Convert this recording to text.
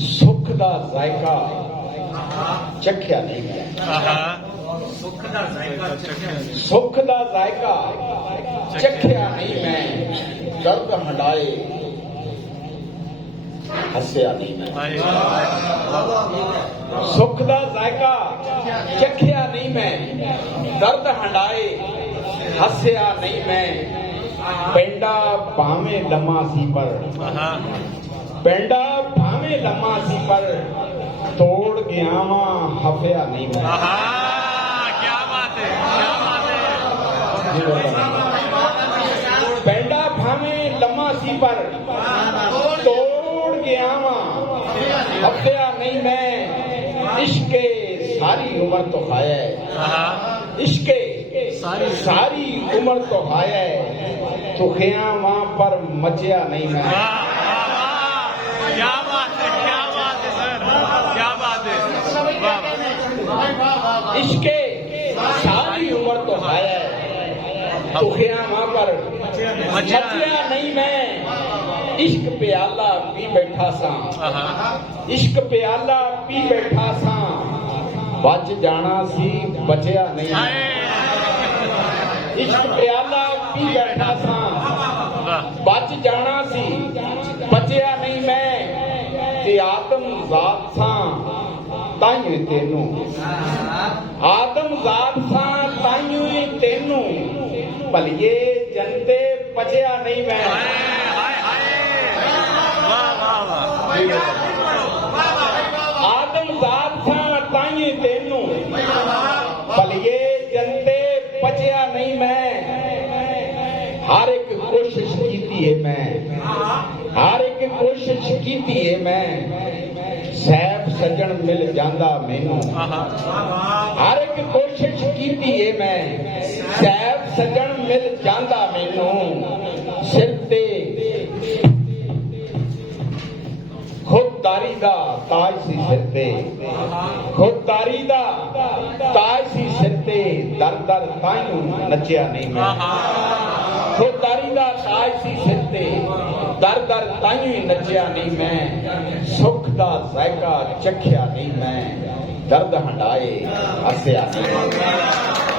सुख दा जायका चखिया नहीं मैं, सुख दा जायका चखिया नहीं मैं, दर्द हंडाए हसिया नहीं मैं। सुख दा जायका चखिया नहीं मैं, दर्द हंडाए हसिया नहीं मैं। पेंडा भावे लम्मा सी पर, पेंडा भावे लम्मा सी पर, तोड़ गया वहां हफिया नहीं मैं। क्या बात है, क्या बात है। पेंडा भावे लम्मा सी पर, तोड़ गया वहां हफिया नहीं मैं। इश्के सारी उम्र तो खाया, इश्के सारी उम्र तो खाया, सुखिया वहां पर मचिया नहीं मैं। क्या बात है, क्या बात है सर, क्या बात है। इश्के सारी उम्र तो खाया, सुखिया वहां पर मचिया नहीं मैं। इश्क प्याला पी बैठा सा, इश्क प्याला पी बैठा सा, बच जाना सी बचिया नहीं मैं। इश्क प्याला पी बैठा सा, बच जाना सी बचिया नहीं मैं। ते आदम जात सा ताइयों तेनू, आदम जात सा ताइयों तेनू, भलिए जनते पचिया नहीं मैं। आदम जात सा ताइयों तेनू, भलिए जनते पचिया नहीं मैं। हर एक कोशिश की है मैं, हर एक कोशिश की है मैं, सैफ सजन मिल जांदा मैनू। हर एक कोशिश की है मैं, सैफ सजन मिल जांदा मैनू। सिर ते खुददारी दा ताज सी सिर ते, खुददारी दा ताज सी सिर ते, दर दर ताइयों नचिया नहीं मैं। खुददारी दा ताज सी सिर ते, दर दर ताइयों नचिया नहीं मैं। सुख दा जायका चखिया नहीं मैं, दर्द हंडाए हसिया नहीं मैं।